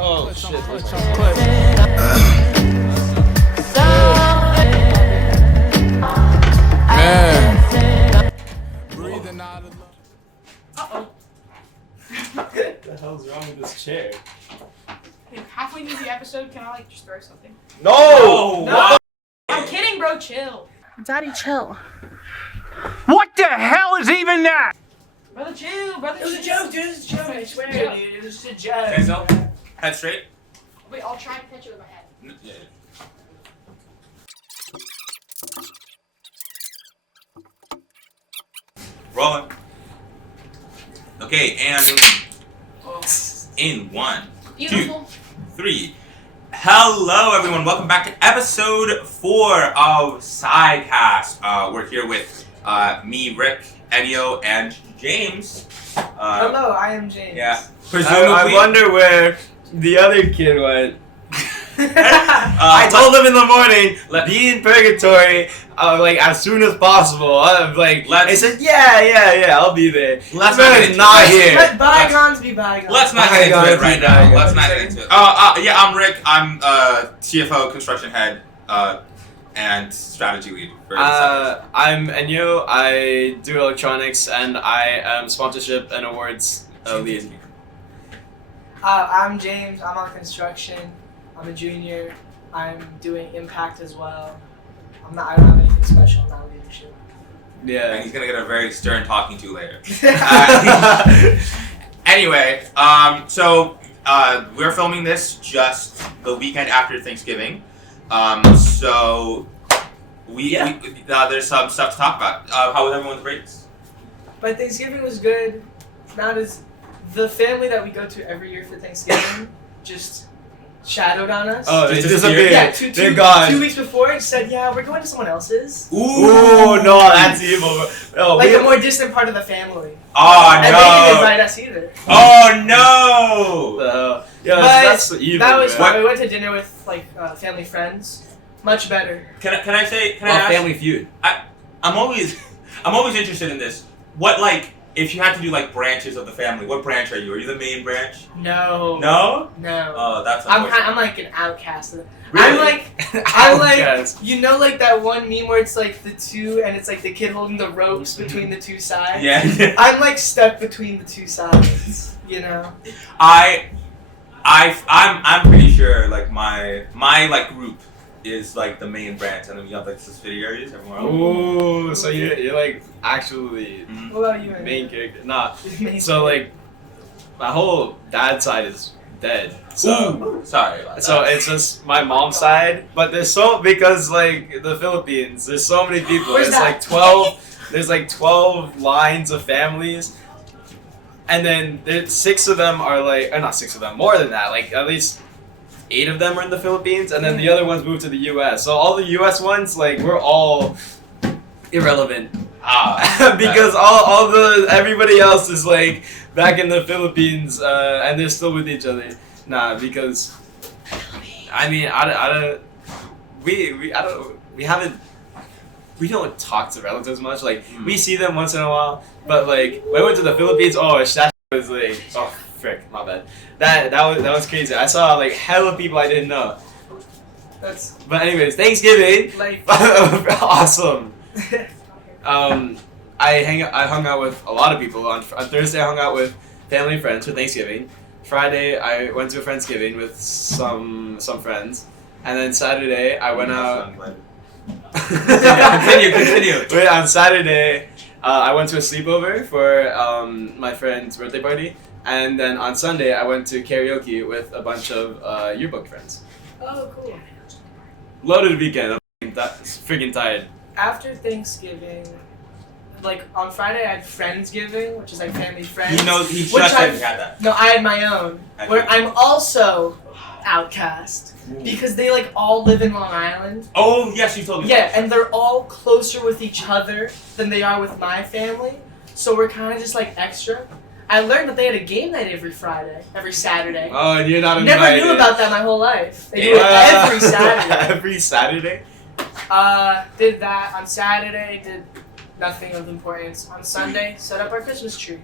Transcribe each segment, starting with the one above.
Oh shit. Man. Breathing out of love. Uh-oh. What the hell's wrong with this chair? Hey, halfway through the episode, can I like just throw something? No! No! I'm kidding, bro. Chill. Daddy, chill. What the hell is even that? Brother, chill. Brother, It was a chill. joke, dude. It was a joke. I swear, Yeah. dude. It was just a joke. Stand still. Head straight. Wait, I'll try and catch it with my head. Yeah. Rolling. Okay, and in 1, 2, Beautiful. 3. Hello, everyone. Welcome back to episode 4 of SciCast. We're here with me, Rick, Ennio, and James. Hello, I am James. Yeah. Presumably. I wonder where the other kid went. I I told him in the morning, be in purgatory, like as soon as possible. He said, yeah, I'll be there. Let's Man, not here. Let bygones be bygones. Let's not get into Bygones it right be now. bygones. Let's not get into it. Yeah, I'm Rick. I'm CFO, construction head, and strategy lead for SciCast. I'm Ennio. I do electronics, and I am sponsorship and awards lead. I'm James. I'm on construction. I'm a junior. I'm doing impact as well. I don't have anything special. I'm not leadership. And Yeah. he's gonna get a very stern talking to later. Anyway, so we're filming this just the weekend after Thanksgiving. So there's some stuff to talk about. How was everyone's breaks? But Thanksgiving was good. Not as the family that we go to every year for Thanksgiving just shadowed on us. Oh, they Just disappeared. yeah, They're gone. 2 weeks before it said, yeah, we're going to someone else's. Ooh, no, that's evil. Oh, Like a more distant part of the family. Oh And they didn't no! invite us either. Oh no! Yeah, But that's evil. that was man. fun. We went to dinner with family friends. Much better. Can I ask? Family Feud. I'm always interested in this. What, like, if you had to do like branches of the family, what branch are you? Are you the main branch? No. No? No. Oh, that's I'm unfortunate. like an outcast. Really? I'm like Outcast. you know like that one meme where it's like the two and it's like the kid holding the ropes between the two sides. Yeah. I'm like stuck between the two sides. You know. I'm pretty sure like my like group is like the main branch, and then you have like subsidiaries everywhere else. Ooh, so you're like actually What about you? main character. Nah. Main So like my whole dad side is dead. So Ooh, sorry about so that. it's just my mom's side, but because like the Philippines, there's so many people. Where's There's that? like 12. There's like 12 lines of families, and then there's 6 of them are like, or not 6 of them, more than that. Like at least 8 of them are in the Philippines, and then the other ones moved to the U.S. So all the U.S. ones, like we're all irrelevant. Because everybody else is like back in the Philippines, and they're still with each other. Nah, because I mean, we don't talk to relatives much. Like we see them once in a while, but like when I went to the Philippines, that was like, oh frick, my bad. That was crazy. I saw like hella people I didn't know. That's But anyways, Thanksgiving, like. awesome. I hung out with a lot of people. On Thursday, I hung out with family and friends for Thanksgiving. Friday, I went to a Friendsgiving with some friends. And then Saturday, I went out. Continue. Wait, on Saturday, I went to a sleepover for my friend's birthday party. And then on Sunday, I went to karaoke with a bunch of yearbook friends. Oh, cool. Loaded weekend. I'm freaking tired. After Thanksgiving, like on Friday, I had Friendsgiving, which is like family friends. He knows he Which just I- said he had that. No, I had my own, where I'm also outcast because they like all live in Long Island. Oh yes, you told me. Yeah, and they're all closer with each other than they are with my family. So we're kind of just like extra. I learned that they had a game night every Saturday. Oh, and you're not Never invited. knew about that my whole life. They do it every Saturday. Every Saturday? Did that on Saturday. Did nothing of importance. On Sunday, set up our Christmas tree.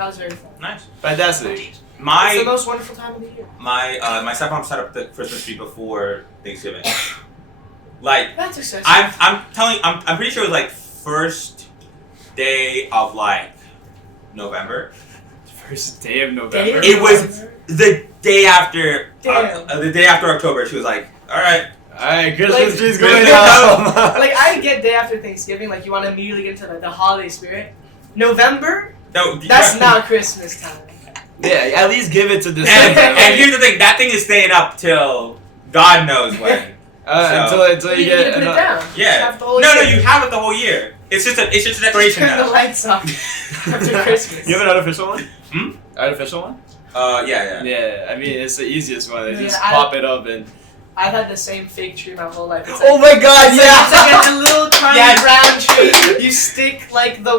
That was very fun. Nice. Fantastic. It's the My most wonderful time of the year. my stepmom set up the Christmas tree before Thanksgiving. Like That's excessive. I'm pretty sure it was like first day of like November. First day of November. It was the day after Damn. the day after October. She was like, all right. Alright, Christmas Like- tree's going Christmas up. Like, I get day after Thanksgiving, like, you want to immediately get into the holiday spirit. November, No, that's not Christmas time. Yeah, at least give it to And, December. and here's the thing, that thing is staying up till God knows when. Until you You get put it enough- down. Yeah. Have the whole No, year. you have it the whole year. It's just a decoration Turn the now. lights off after Christmas. You have an artificial one? Hmm? Artificial one? Yeah. Yeah, I mean it's the easiest one. They Yeah, just I- pop it up and. I've had the same fake tree my whole life. It's Oh my God! It's like a little tiny Yes. brown tree. You stick like the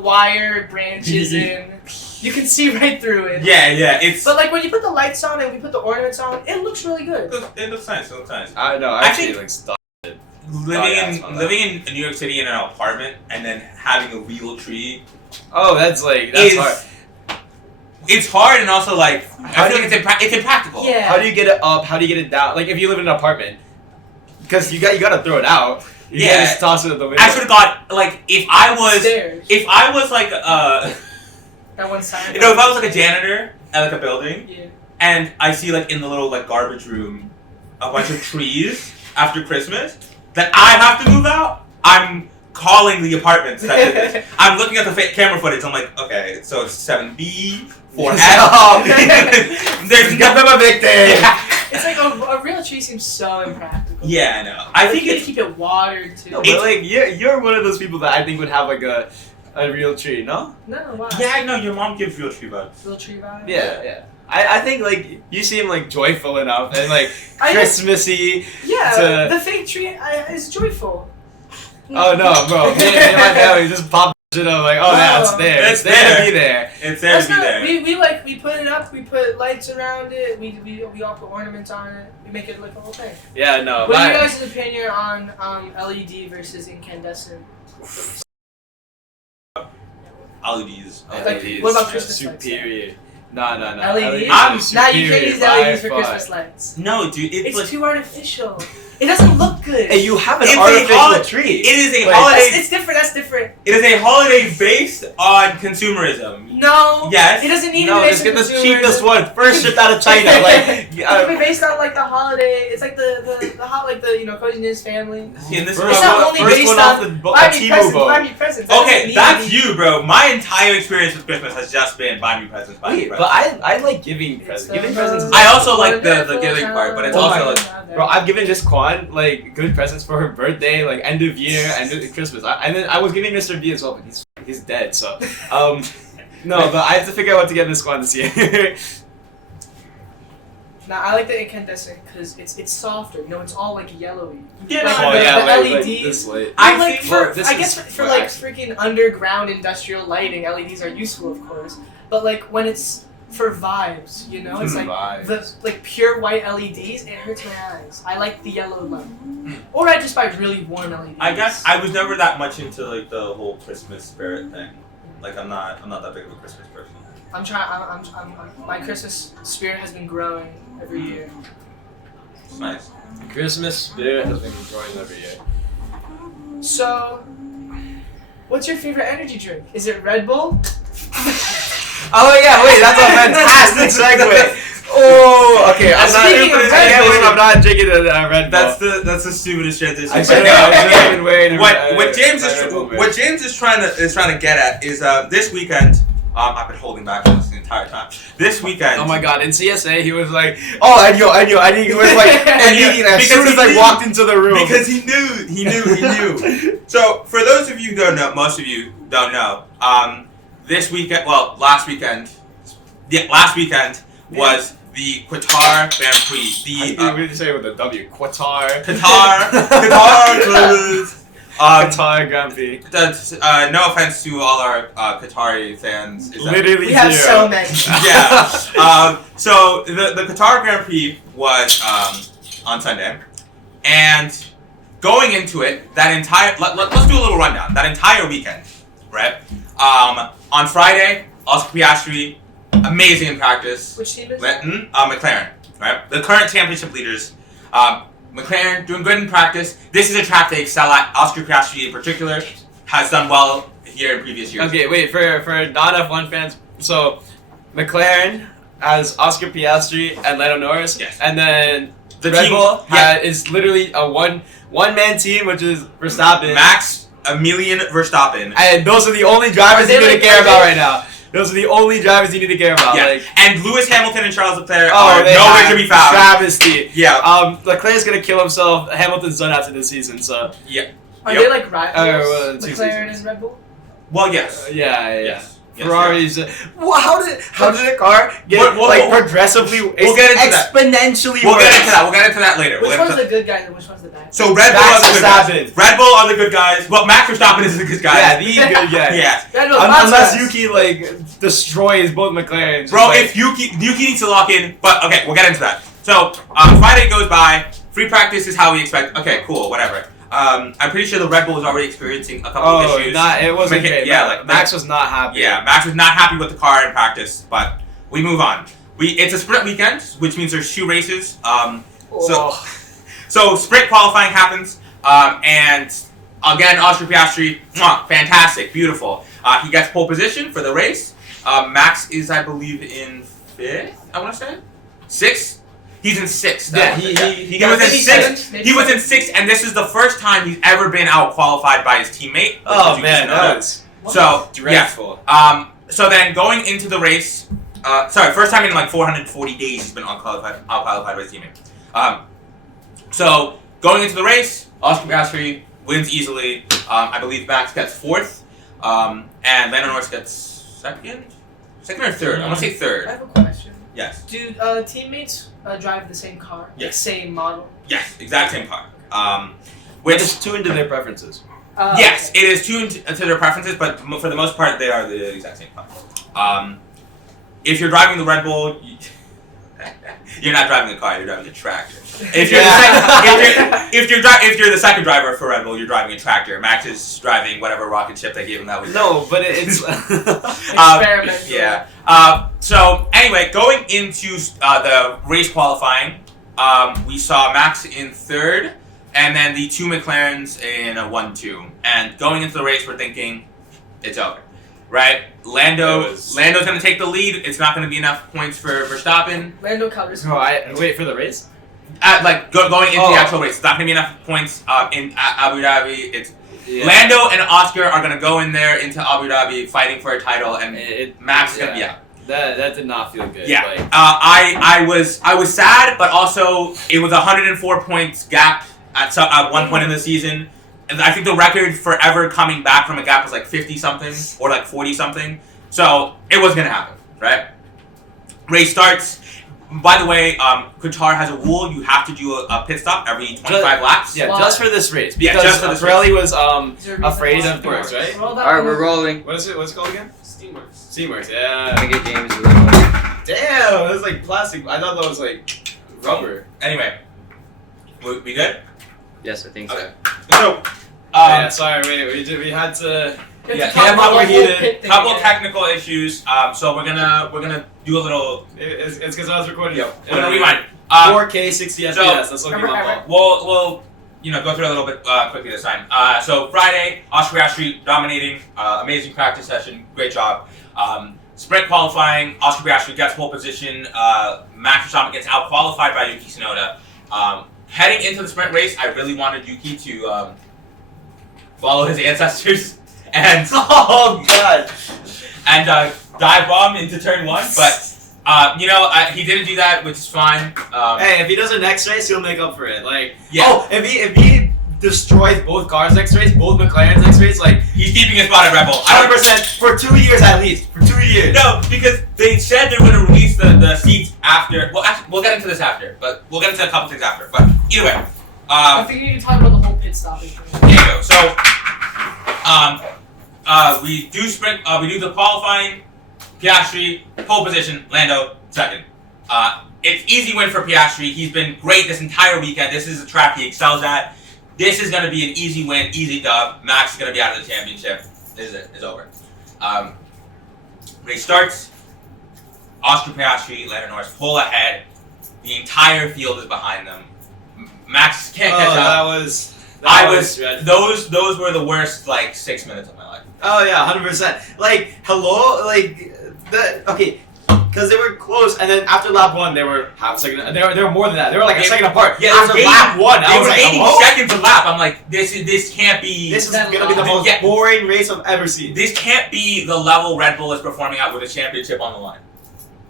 wire branches in. You can see right through it. Yeah, it's But like when you put the lights on and we put the ornaments on, it looks really good. it looks nice, it looks nice. I know. I Actually, think- like stop. Living in New York City in an apartment and then having a real tree Oh, that's is hard. It's hard and also like How I do feel like it's impractical. Yeah. How do you get it up? How do you get it down? Like if you live in an apartment, because you gotta throw it out. You Yeah. can't just toss it at the window. I should have thought like if I Stairs. was like That one side. if I was like a janitor at like a building Yeah. and I see like in the little like garbage room a bunch of trees after Christmas that I have to move out, I'm calling the apartments that did this. I'm looking at the camera footage. I'm like, okay, so it's 7B, 4F. Stop. There's Get them evicted. Yeah. It's like a real tree seems so impractical. Yeah, I know. I think you it's keep it watered too. No, but like you're one of those people that I think would have like a real tree, no? No, why? yeah, I know your mom gives real tree vibes. Little tree vibe. Yeah. I think like you seem like joyful enough and like I just- Christmassy. Yeah, to- the fake tree is joyful. Oh no, bro! Me and my family just pop shit up like, oh yeah, it's there. It's It's there to there. be there. It's there That's to be not. there. We put it up. We put lights around it. We all put ornaments on it. We make it like a whole thing. Yeah, no. What are my- you guys' opinion on LED versus incandescent? LEDs. Like, LEDs what about are Christmas lights, superior. No. LEDs? I'm Now you can't use LEDs for by Christmas far. lights. No, dude, it's It's like too artificial. It doesn't look good. Hey, you have an It's a artificial holi- tree. it is a Wait, holiday. It's different. That's different. It is a holiday based on consumerism. No. Yes. It doesn't need No, to be just based get on the cheapest consumerism. one. First shipped out of China. Like, It can be based on like the holiday. It's like the coziness family. See, and this is first It's what- not only first based one on off the buy me Temu presents. boat. Buy me presents. That doesn't Okay, need that's to be- you, bro. My entire experience with Christmas has just been buy me presents, buy me Wait, presents. but I like giving presents. Giving presents. Is I also like the giving part, but it's Oh also my like Bro, I've given Miss Kwan like good presents for her birthday, like end of year, end of Christmas. And then I was giving Mr. B as well, but he's dead. So, no, but I have to figure out what to get Miss Kwan this year. Now I like the incandescent because it's softer. You know, it's all like yellowy. Yeah, Like, Oh the, yeah, the like LEDs. this light. I like think- for Well, this I is guess for for like accident. freaking underground industrial lighting, LEDs are useful, of course. But like when it's for vibes, you know, it's like Vibes. the like pure white LEDs. It hurts my eyes. I like the yellow light, or I just buy really warm LEDs. I guess I was never that much into like the whole Christmas spirit thing. Like I'm not that big of a Christmas person. I'm trying. My Christmas spirit has been growing every year. It's nice. Christmas spirit has been growing every year. So, what's your favorite energy drink? Is it Red Bull? Oh yeah, wait, that's a fantastic segue. Oh, okay. Speaking of Red Bull- I'm not drinking the Red Bull. That's the stupidest transition. I should have been wearing what James is trying to get at is this weekend. I've been holding back on this the entire time. This weekend. Oh my god, in CSA he was like, oh, ennio. He was like, ennio as Because soon as he I knew. walked into the room. Because he knew. So for those of you who don't know, most of you don't know. This weekend, last weekend was the Qatar Grand Prix. I really say it with a W. Qatar. Qatar Grand Prix. No offense to all our Qatari fans. Is that- Literally We have zero. so many. Yeah. So the Qatar Grand Prix was on Sunday, and going into it, that entire let's do a little rundown. That entire weekend, right? On Friday, Oscar Piastri, amazing in practice. Which team is McLaren, right? The current championship leaders. McLaren doing good in practice. This is a track they excel at. Oscar Piastri in particular has done well here in previous years. Okay, wait, for non-F1 fans, so McLaren has Oscar Piastri and Lando Norris, Yes. and then The Red team- Bull yeah. is literally a one-man team, which is Verstappen. Max Emilian Verstappen. And those are the only drivers Are you they need to like- care are about they- right now. Those are the only drivers you need to care about. Yeah. Like, And Lewis Hamilton and Charles Leclerc oh, are they nowhere have to be found. travesty. Yeah. Leclerc's gonna kill himself. Hamilton's done after this season, so Are Yep. they like rivals? well, 2 McLaren seasons. and Red Bull? Well, yes. yeah. Yes. Yes, Ferrari's. Well, how did a car get We'll progressively? we'll get into that. Exponentially. We'll get worse. into that. We'll get into that later. Which We'll get one's into the good guys and which one's the bad? So Red Bull Max are the good guys. Verstappen. Red Bull are the good guys. Well, Max Verstappen is the good guy. Yeah, the good guy. Yeah. Red Bull, Unless Mazda. Yuki destroys both McLarens. Bro, like, if Yuki needs to lock in, but okay, we'll get into that. So Friday goes by. Free practice is how we expect. Okay, cool, whatever. I'm pretty sure the Red Bull was already experiencing a couple of issues. it wasn't great. Yeah, No, like Max was not happy. Yeah, Max was not happy with the car in practice, but we move on. It's a sprint weekend, which means there's 2 races. So sprint qualifying happens, and again, Oscar Piastri, fantastic, beautiful. He gets pole position for the race. Max is, I believe, in 5th. I want to say 6th. He's in 6th. Yeah, he He was in maybe 6th. seventh, maybe He was in seventh. 6th, and this is the first time he's ever been out qualified by his teammate. Oh Yuki man, Tsunoda. that was So yeah. dreadful. So then going into the race, first time in like 440 days he's been out qualified by his teammate. So going into the race, Oscar Piastri wins easily. I believe Max gets 4th, and Lando Norris gets 2nd or 3rd. I want to say I 3rd. have a question. Yes. Do teammates drive the same car? Like Yes. same model? Yes. Exact same car. Which Which is tuned to their preferences. yes, it is tuned to their preferences, but for the most part, they are the exact same car. If you're driving the Red Bull, you're not driving a car; you're driving a tractor. If you're if you're the second driver for Red Bull, you're driving a tractor. Max is driving whatever rocket ship they gave him that week. No, but it's Experiment. Yeah. So anyway, going into the race qualifying, we saw Max in 3rd, and then the 2 McLarens in a 1-2. And going into the race, we're thinking it's over, right? Lando's going to take the lead. It's not going to be enough points for Verstappen. Lando Calrissian. No, wait for the race. Going into Oh. the actual race, it's not going to be enough points in Abu Dhabi. It's Yeah. Lando and Oscar are going to go in there into Abu Dhabi fighting for a title, and Max is going to be out. That did not feel good. Yeah, Like, I was sad, but also it was a 104 points gap at one point in the season, and I think the record for ever coming back from a gap was like 50 something or like 40 something. So it was gonna happen, right? Race starts. By the way, Qatar has a rule: you have to do a pit stop every 25 laps. yeah, Why? just for this race. Yeah, Because just for this Pirelli was Is there a reason afraid why? of works, right? Roll that Alright, one. we're rolling. What is it? What's it called again? Steamworks. SeaWorks. Yeah. I get James a little. Damn, it was like plastic. I thought that was like rubber. Anyway, we good? Yes, I think so. Okay. So, Yeah, sorry, we had to. You have Yeah, to talk cam about the whole overheated. pit thing couple again. technical issues. So we're gonna do a little. It's because I was recording. We're gonna rewind. 4K 60 FPS. so- That's looking Remember, my fault. We'll go through a little bit quickly this time. So Friday, Oscar Piastri dominating, amazing practice session, great job. Sprint qualifying, Oscar Piastri gets pole position. Max Verstappen gets out qualified by Yuki Tsunoda. Heading into the sprint race, I really wanted Yuki to follow his ancestors and Oh god. dive bomb into turn 1, but he didn't do that, which is fine. Hey, if he does it next race, he'll make up for it. Like, Yeah. oh, if he destroys both cars next race, both McLarens next race, like He's keeping his spot at Red Bull. 100% for 2 years at least. For 2 years. No, because they said they're going to release the seats after. Well, actually, we'll get into this after, but we'll get into a couple things after. But either way, I think you need to talk about the whole pit stopping thing. there you go. So, we do sprint. We do the qualifying. Piastri, pole position. Lando, second. It's easy win for Piastri. He's been great this entire weekend. This is a track he excels at. This is going to be an easy win, easy dub. Max is going to be out of the championship. This is it. It's over. Race starts. Oscar Piastri, Lando Norris pull ahead. The entire field is behind them. Max can't catch up. Those were the worst 6 minutes of my life. Oh yeah, 100%. Like hello, because they were close, and then after lap 1, they were half a second. They were more than that. They were a second apart. Yeah, after lap 1, I was like, gaining hello? seconds a lap. I'm like, this can't be. This is gonna be the most boring race I've ever seen. This can't be the level Red Bull is performing at with a championship on the line.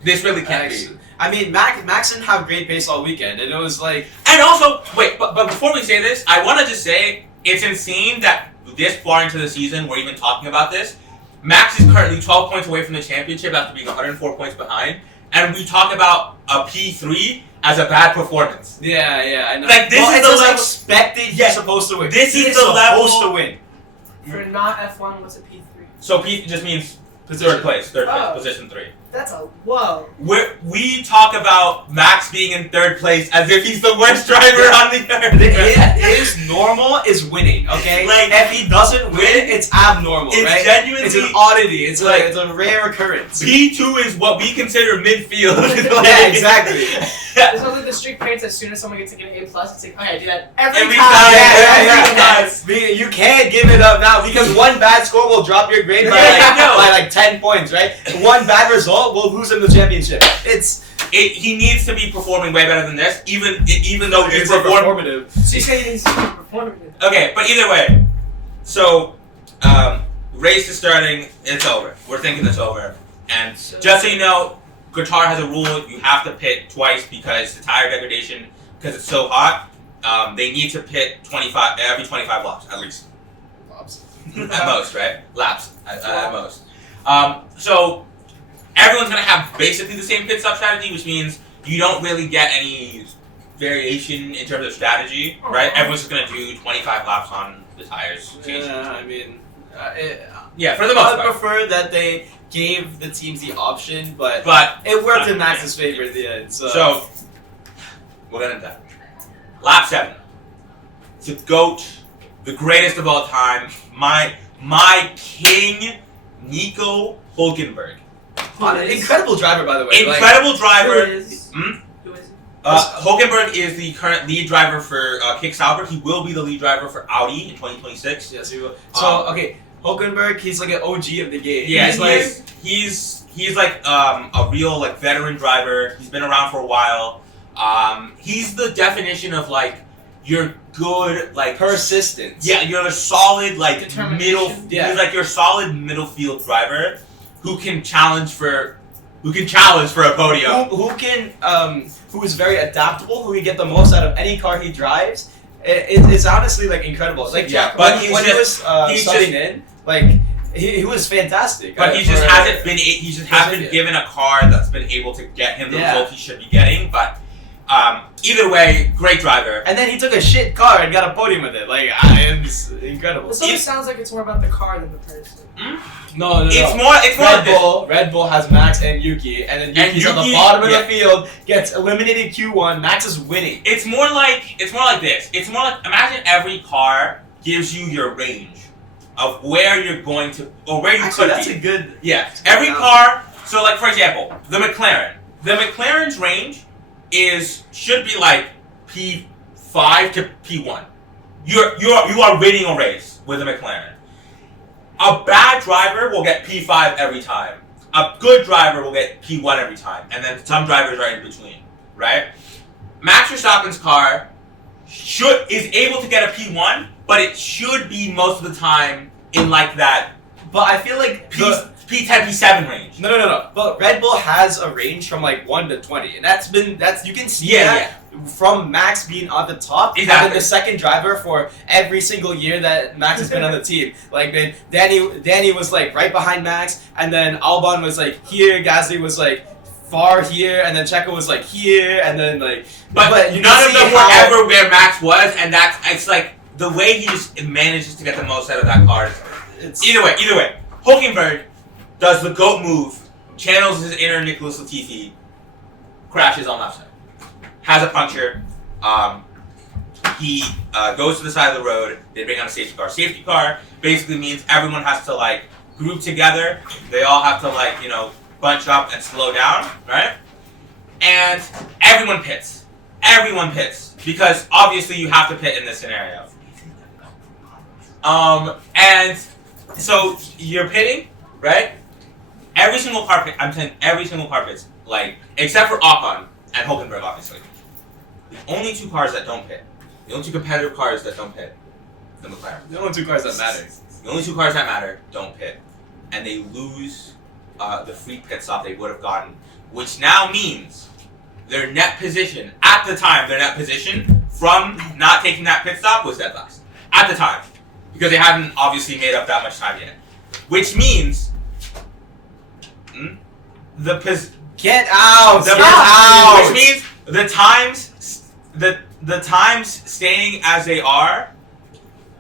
This really can't be. I mean, Max didn't have great pace all weekend, and it was like. And also, wait, but before we say this, I want to just say it's insane that this far into the season we're even talking about this. Max is currently 12 points away from the championship after being 104 points behind, and we talk about a P3 as a bad performance. Yeah, I know. Like this is the level expected. You're supposed to win. This is the level supposed to win. For not F1, what's a P3? So P just means third place, position 3. That's a whoa. We talk about Max being in third place as if he's the worst driver on the earth. His normal is winning, okay? Like, if he doesn't win, it's abnormal, it's right? Genuinely, it's an oddity. It's it's a rare occurrence. P2 is what we consider midfield. Yeah, exactly. It's only the strict parents. As soon as someone gets to get an A+, it's like, okay, I do that every time. Yeah. You can't give it up now because one bad score will drop your grade by 10 points, right? One bad result will lose him the championship. He needs to be performing way better than this, even though he's performative. So you say he needs to be performative. Okay, but either way, so race is starting. It's over. We're thinking it's over. And just so you know, Qatar has a rule: you have to pit twice because the tire degradation, because it's so hot. They need to pit every 25 laps at least. Laps. At most, right? Laps at most. So everyone's gonna have basically the same pit stop strategy, which means you don't really get any variation in terms of strategy, right? Everyone's just gonna do 25 laps on the tires. Yeah, I mean, yeah, for the most part. I prefer that they gave the teams the option, but it worked in Max's favor at the end. So we're gonna die. Lap 7. The GOAT, the greatest of all time, my king, Nico Hülkenberg. Incredible driver, by the way. Incredible driver. Who is he? Hülkenberg is the current lead driver for Kick Sauber. He will be the lead driver for Audi in 2026. Yes, he will. So, Hülkenberg, he's like an OG of the game. Yeah, he's like a real veteran driver. He's been around for a while. He's the definition of you're good persistence. Yeah, you're a solid middle. Yeah. He's like your solid middle field driver who can challenge for a podium. Who is very adaptable. Who can get the most out of any car he drives. It's honestly incredible. When he was subbing in, he was fantastic. But he just hasn't been. He just hasn't been given a car that's been able to get him the result he should be getting. But either way, great driver. And then he took a shit car and got a podium with it. It's incredible. This always sounds like it's more about the car than the person. No. It's more Red Bull has Max and Yuki, and then Yuki's on the bottom of the field, gets eliminated Q1. Max is winning. It's more like this. It's more like, imagine every car gives you your range of where you're going to, or where you could be. That's a good. Yeah. Every car. So, for example, the McLaren. The McLaren's range should be P5 to P1. You are winning a race with a McLaren. A bad driver will get P5 every time. A good driver will get P1 every time, and then some drivers are in between, right? Max Verstappen's car is able to get a P1, but it should be most of the time in that. But I feel like P10, P7 range. No. But Red Bull has a range from 1 to 20, and you can see that from Max being on the top, having the second driver for every single year that Max has been on the team. Danny was right behind Max, and then Albon was here, Gasly was far here, and then Checo was here, and then But none of them were ever where Max was, and it's the way he just manages to get the most out of that car. Either way, Hülkenberg does the GOAT move, channels his inner Nicholas Latifi, crashes on left side, has a puncture. He goes to the side of the road. They bring out a safety car. Safety car basically means everyone has to group together. They all have to like, you know, bunch up and slow down, right? And everyone pits. Everyone pits. Because obviously you have to pit in this scenario. And so you're pitting, right? Every single car pit, I'm saying every single car pits, like, except for Ocon and Hulkenberg, obviously. The only two cars that don't pit, the only two competitive cars that don't pit, the McLaren. The only two cars that matter. The only two cars that matter don't pit. And they lose the free pit stop they would have gotten, which now means their net position, at the time, their net position from not taking that pit stop was dead last. At the time. Because they hadn't obviously made up that much time yet. Which means Get out! Get out! Which means the times staying as they are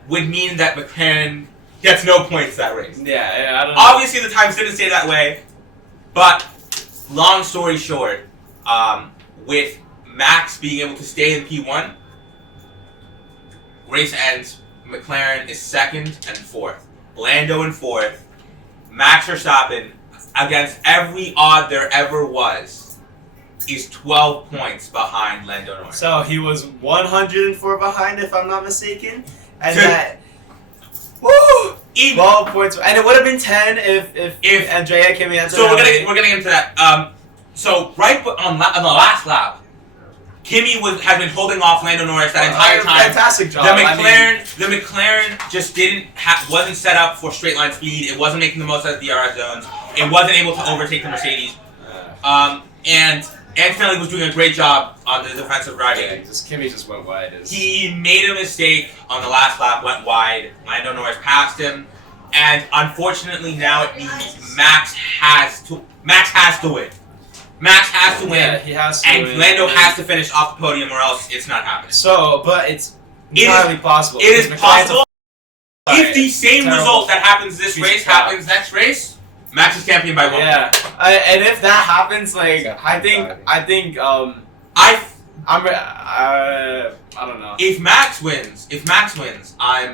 would mean that McLaren gets no points that race. Yeah, I don't know. Obviously, the times didn't stay that way, but long story short, with Max being able to stay in P1, race ends. McLaren is 2nd and 4th. Lando in 4th. Max Verstappen, against every odd there ever was, is 12 points behind Lando Norris. So he was 104 behind, if I'm not mistaken, and Dude. that. Woo! 12 points, and it would have been 10 if Andrea came in. So we're getting into that. So right on the last lap, Kimi has been holding off Lando Norris that entire time. Fantastic job. The McLaren just wasn't set up for straight line speed. It wasn't making the most out of the DRS zones. It wasn't able to overtake the Mercedes. And Antonelli was doing a great job on the defensive driving. Yeah, Kimi just went wide. He made a mistake on the last lap, went wide. Lando Norris passed him, and unfortunately now it means Max has to win. Max has to win. Yeah, he has to and win. Lando has to finish off the podium, or else it's not happening. So, but it's entirely possible. It is because possible. If the It's same terrible. result that happens this race happens next race, Max is champion by 1 point. Yeah, and if that happens, like I think I don't know. If Max wins, I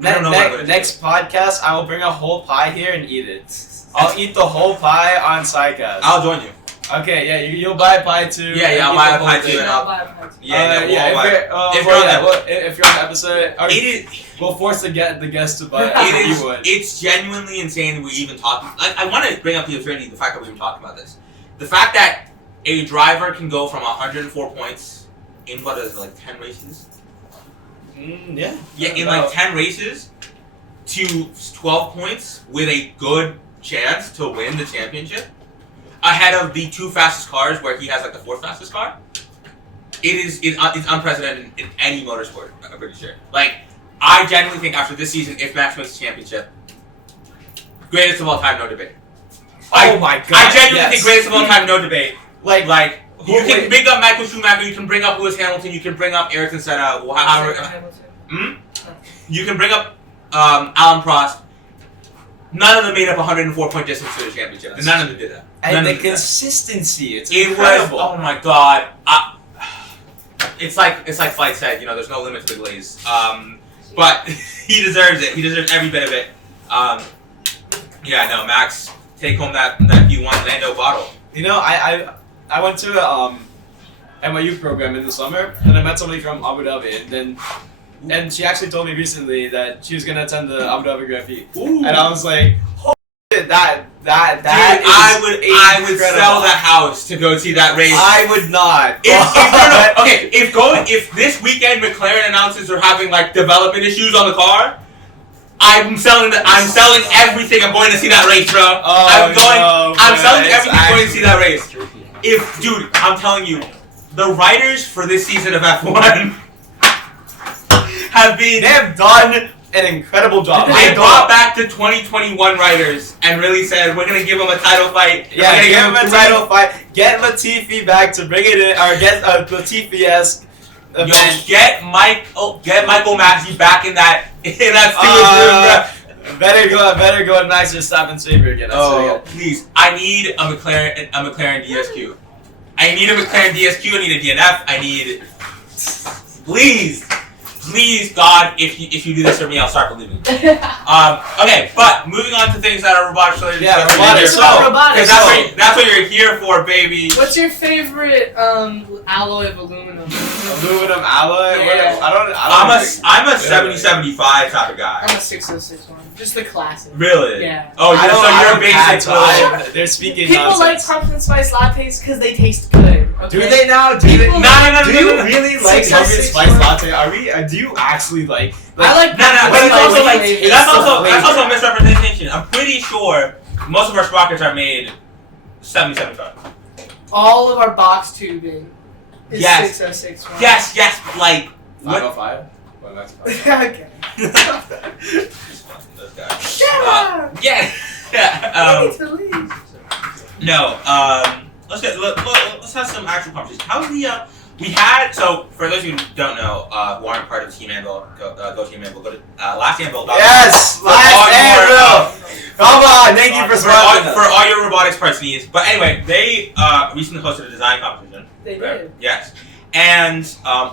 don't know what I'm gonna Next podcast, I will bring a whole pie here and eat it. I'll eat the whole pie on SciCast. I'll join you. Okay, yeah, you'll buy a pie too. Yeah, and I'll eat buy the a pie whole too, thing. and I'll buy a pie. if you're on if you're on the episode, we'll force the guest to buy it. You would. It's genuinely insane we're even talking. I want to bring up the absurdity, the fact that we're even talking about this. The fact that a driver can go from 104 points in what is it, like 10 races? Yeah. Yeah, in like 10 races to 12 points with a good chance to win the championship ahead of the 2 fastest cars where he has like the 4th fastest car. It's unprecedented in any motorsport, I'm pretty sure. Like, I genuinely think after this season, if Max wins the championship, greatest of all time, no debate. Oh my god. I genuinely think greatest of all time, no debate. Like You can bring up Michael Schumacher, you can bring up Lewis Hamilton, you can bring up Ayrton Senna, you can bring up Alan Prost. None of them made up 104-point distance to the championship. None of them did that. And the consistency, it's It incredible. was, oh my god. It's like Flight said, you know, there's no limit to the glaze. But he deserves it. He deserves every bit of it. Yeah, no, Max, take home that P1 Lando bottle. You know, I went to a NYU program in the summer, and I met somebody from Abu Dhabi, and she actually told me recently that she was gonna attend the Abu Dhabi Grand Prix, and I was like, holy shit, that Dude, is I would incredible. sell the house to go see that race. I would not. If this weekend McLaren announces they're having like development issues on the car, I'm selling everything. I'm going to see that race, bro. I'm selling everything. Going to see that race. Dude, I'm telling you, the writers for this season of F1 they have done an incredible job. They brought back the 2021 writers and really said, we're going to give them a title fight. Yeah, give him a title fight. Get Latifi back to bring it in, or get a Latifi-esque event. Get Michael Massey back in that stupid room, bro. Better go nicer stop and saver again. Oh, please. I need a McLaren DSQ. I need a McLaren DSQ. I need a DNF. Please. Please, God, if you do this for me, I'll start believing. Okay, but moving on to things that are robotics related. Yeah, stuff robotics. related. So, robotics. Because that's what you're here for, baby. What's your favorite alloy of aluminum? Aluminum alloy. Yeah. I'm a 70-75 type of guy. I'm a 606 one. Just the classic. Really? Yeah. Oh, I don't- so I you're don't a basic catch little. on. They're speaking People nonsense. like pumpkin spice lattes because they taste good. Okay? Do they now? Do People they? like- Do you really like 606 pumpkin spice one. latte? Are we? Do you actually like? I like No, but it's also like taste that's the also flavor. a misrepresentation. I'm pretty sure most of our sprockets are made 70-75. all of our box tubing is Yes. 606 one. Yes, like what? 505. Well, that's fine. Okay. Those guys. Yeah. Yeah. I need to leave. No. Let's have some actual conversation. How's the we had so for those of you who don't know, who aren't part of Team Anvil, go Team Anvil. Go to lastAnvil.com. Yes, For all your, Come on, thank you for for all, sponsoring for us. all your robotics parts needs. But anyway, they recently hosted a design competition. They did. Yes. And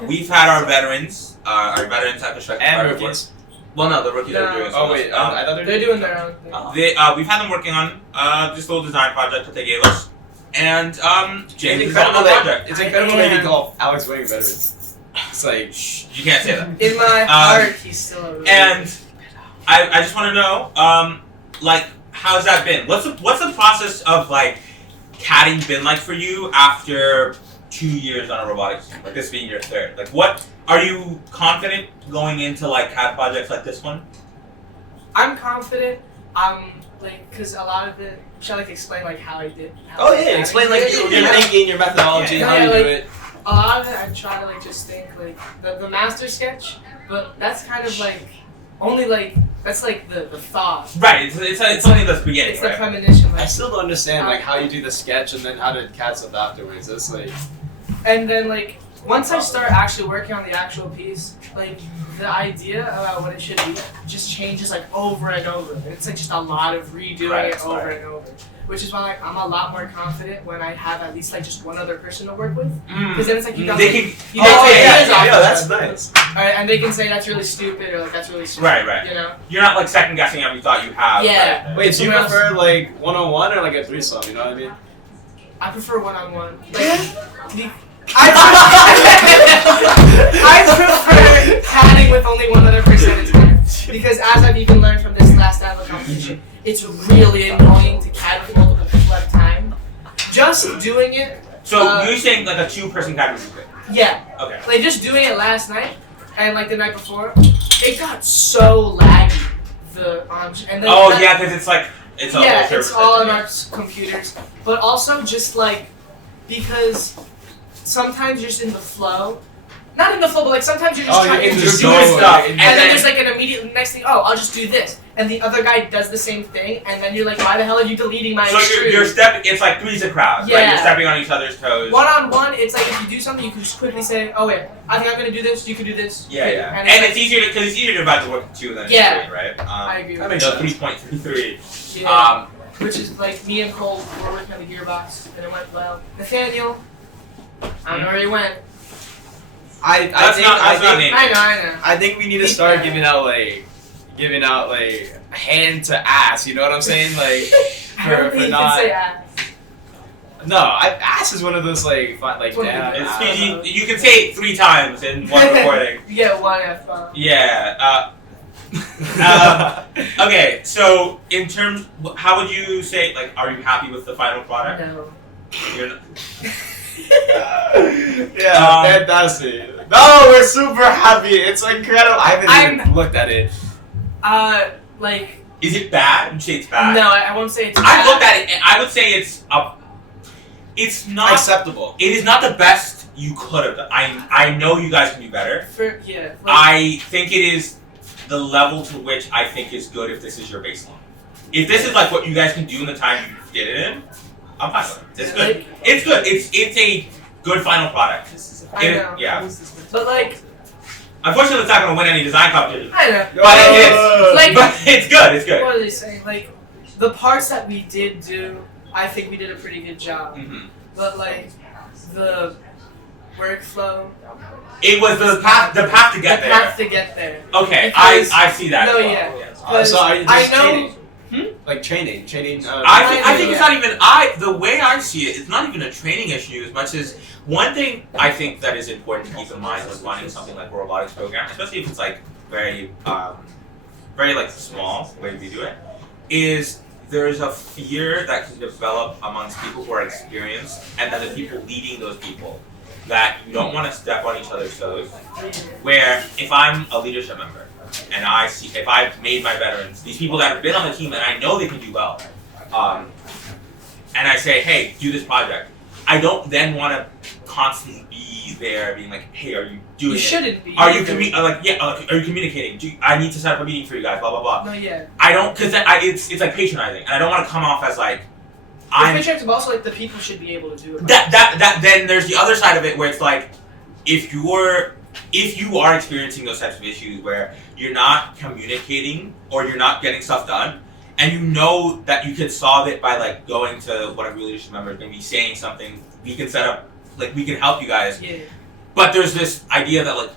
we've had our veterans have constructed And part of rookies. work. Well, no, the rookies are No. doing. Oh wait, I thought They're doing their own thing. We've had them working on this little design project that they gave us, and It's James is on incredible the that project. it's incredible they am. can call Alex Wing veterans. It's like shh. You can't say that. In my heart, he's still a really And I just want to know, like, how's that been? What's the process of like CADing been like for you after 2 years on a robotics team? Like this being your third. Like, what are you confident going into like CAD projects like this one? I'm confident. Like, cause a lot of it. Should I like explain like how I did? How Oh I yeah, did explain it? like Yeah, your yeah. thinking, your methodology, Yeah, how you like- do it. A lot of it, I try to like just think like the master sketch, but that's kind of like only like that's like the thought. Right. It's only the beginning, It's the right? premonition. I Like, still don't understand like how you do the sketch and then how to CAD stuff afterwards. It's like and then like once I start actually working on the actual piece, like the idea about what it should be just changes like over and over. It's like just a lot of redoing Right, it over right. and over. Which is why like I'm a lot more confident when I have at least like just one other person to work with. Because then it's like you got They like, can. you oh got like, yeah, ideas off yeah, each that's other. nice. Alright, and they can say that's really stupid or like that's really stupid. Right. You know? You're not like second guessing every thought you have. Yeah. Right? Wait, do you Someone else- prefer like one-on-one or like a threesome? You know what I mean? I prefer one-on-one. Like, I prefer chatting with only one other person at a time. Because as I've even learned from this last Anvil competition, it's really annoying to CAD with multiple people at a time. Just doing it, So you're saying like a two-person CAD would be good? yeah. Okay. Like just doing it last night and like the night before, it got so laggy. And then Oh that- yeah, because it's like it's all yeah, server it's all side, on yeah. our computers. But also just like because sometimes you're just in the flow. Not in the flow, but like sometimes you're just Oh, trying you're to in do the stuff. zone, stuff, like, And then there's like an immediate next thing, oh, I'll just do this. And the other guy does the same thing, and then you're like, why the hell are you deleting my So extrude? you're stepping. It's like three's a crowd. Right? Yeah. You're stepping on each other's toes. One-on-one, it's like if you do something, you can just quickly say, oh wait, I think I'm gonna do this, you can do this. Yeah, Okay. yeah. And And like, it's easier because it's easier to about to work with two than Yeah. three, right? I agree that with makes that. sense. 3.33. Yeah. Which is like me and Cole were working on the gearbox, and it went well. Nathaniel, I don't know where he went. I That's think not naming. I know. I think we need to start giving out like hand to ass. You know what I'm saying? Like I don't for think you not. can say ass. No, ass is one of those like It's one of damn. the- It's ass. PG. You can say it 3 times in one recording. You get one F-bomb. Yeah. Okay. So in terms, how would you say? Like, are you happy with the final product? No. You're not, Yeah, fantastic. No, we're super happy. It's incredible. I haven't even looked at it. Like, is it bad? You say it's bad. no, I won't say it's I bad. looked at it. And I would say it's up. It's not. Acceptable. It is not the best you could have done. I know you guys can do better. Yeah. Like, I think it is the level to which I think is good if this is your baseline. If this is like what you guys can do in the time you did it in, I'm fine with it. It's good. Like, It's good. It's a good final product. I know. Yeah. But like, Unfortunately, it's not going to win any design competition. I know. But it is. Like, But it's good. It's good. what are they saying? Like, the parts that we did do, I think we did a pretty good job. Mm-hmm. But like, the workflow. It was the path to get The there. path to get there. Okay, Because- I see that. No, as well. yeah. So are you just I know. training? Hmm? Like training. I think it's not even the way I see it. It's not even a training issue as much as one thing I think that is important to keep in mind when running something like a robotics program, especially if it's like very like small the way we do it, is there's a fear that can develop amongst people who are experienced and then the people leading those people that you don't want to step on each other's toes. Where if I'm a leadership member and I see if I've made my veterans, these people that have been on the team and I know they can do well, and I say, hey, do this project, I don't then want to constantly be there being like, hey, are you doing You it? shouldn't be. Are you are you communicating? I need to set up a meeting for you guys. Blah blah blah. No, yeah. I don't, because it's like patronizing, and I don't want to come off as like I'm. But also like the people should be able to do it. that. Then there's the other side of it where it's like, if you are experiencing those types of issues where you're not communicating or you're not getting stuff done, and you know that you could solve it by like going to one of your leadership members, maybe saying something, we can set up, like we can help you guys. Yeah. But there's this idea that like,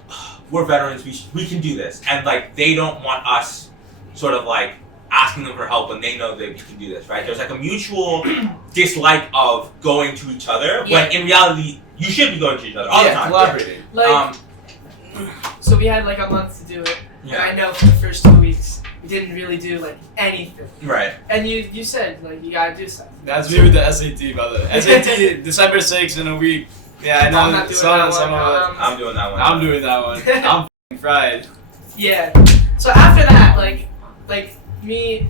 we're veterans, we can do this, and like they don't want us sort of like asking them for help when they know that we can do this, right? There's like a mutual dislike of going to each other, when in reality you should be going to each other all the time. Collaborating. Like, so we had like a month to do it, Yeah. and I know for the first 2 weeks we didn't really do like anything. Right. And you said like you gotta do something. That's me with the SAT, by the way. SAT, December 6th in a week. Yeah, I know. I'm not doing that one. I'm doing that one. I'm doing that one. I'm f***ing fried. Yeah. So after that, like me,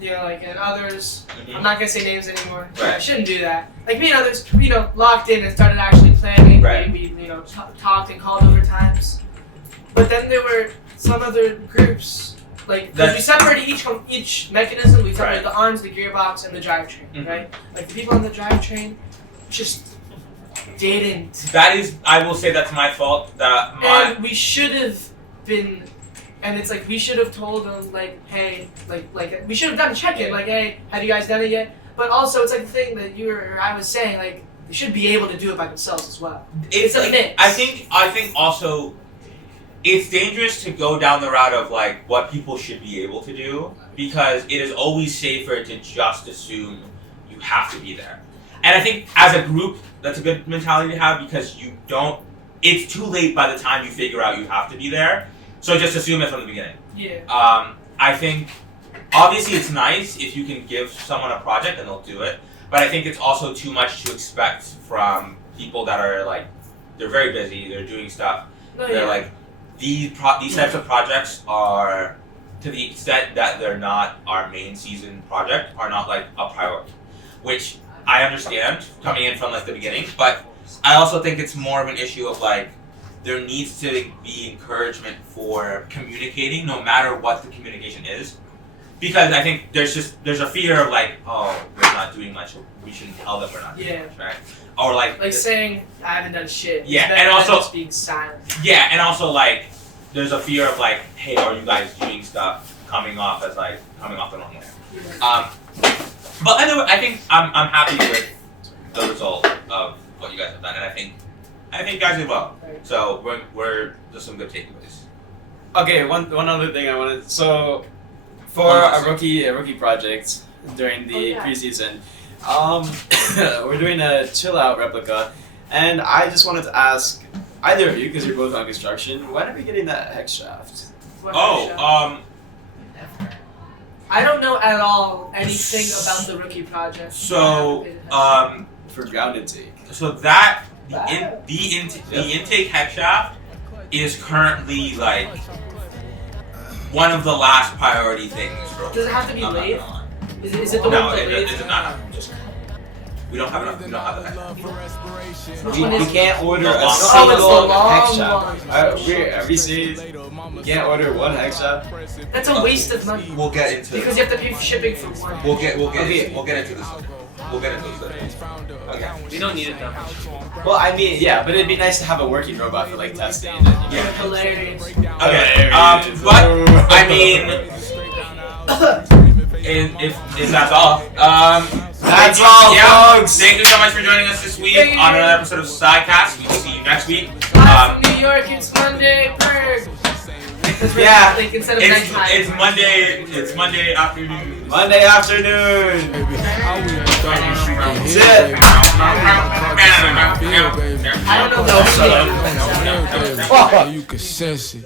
you know, like and others. Mhm. I'm not gonna say names anymore. Right. I shouldn't do that. Like me and others, you know, locked in and started actually planning. Right. We you know talked and called over times. But then there were some other groups, like 'cause we That's- separated each mechanism. We separated Right. the arms, the gearbox, and the drivetrain. Mhm. Right. Like the people on the drivetrain just didn't. That is, I will say that's my fault. That my And we should have been, and it's like we should have told them like, hey, like we should have done a check-in, like, hey, have you guys done it yet? But also, it's like the thing that I was saying, like they should be able to do it by themselves as well. it's a like, mix. I think also it's dangerous to go down the route of like what people should be able to do, because it is always safer to just assume you have to be there. And I think as a group, that's a good mentality to have, because you don't. It's too late by the time you figure out you have to be there. So just assume it from the beginning. Yeah. I think obviously it's nice if you can give someone a project and they'll do it, but I think it's also too much to expect from people that are like, they're very busy, they're doing stuff. No, They're yeah. like, these types of projects are, to the extent that they're not our main season project, are not like a priority, which I understand coming in from like the beginning, but I also think it's more of an issue of like, there needs to be encouragement for communicating, no matter what the communication is, because I think there's a fear of like, oh, we're not doing much, we shouldn't tell them we're not doing much, right? Or like saying I haven't done shit. Yeah, It's better and than also- just being silent. yeah, and also like there's a fear of like, hey, are you guys doing stuff coming off the normal way? But anyway, I think I'm happy with the result of what you guys have done, and I think you guys did well. So we're there's some good takeaways. Okay, one other thing I wanted. So, for One a last rookie project during the Oh, yeah. preseason, we're doing a chill out replica, and I just wanted to ask either of you, because you're both on construction, when are we getting that hex shaft? I don't know at all anything about the rookie project. So For ground intake. so that the intake hex shaft is currently like one of the last priority things. Does it have to be I'm not lathe? gonna lie. Is it the No, one it that does not. We don't have enough. We don't have the hex shaft. Which one We is can't order The a long- single Oh, it's the long hex shaft. one. Are we serious? We can't order one hex shaft? That's a waste of money. We'll get into. Because you have to pay for shipping for one. We'll get Okay. we'll get into this. We'll get into this. Okay. We don't need it that much. Well, I mean, yeah, but it'd be nice to have a working robot for like testing. And then you Yeah. Hilarious. Okay. But I mean, if that's all, That's all, folks. Thank you so much for joining us this week on another episode of SciCast. We will see you next week. Live from New York, it's Monday, Berg. Yeah. Like instead of nighttime. It's Monday. It's Monday afternoon. Monday afternoon. That's it. I don't know. You can sense it.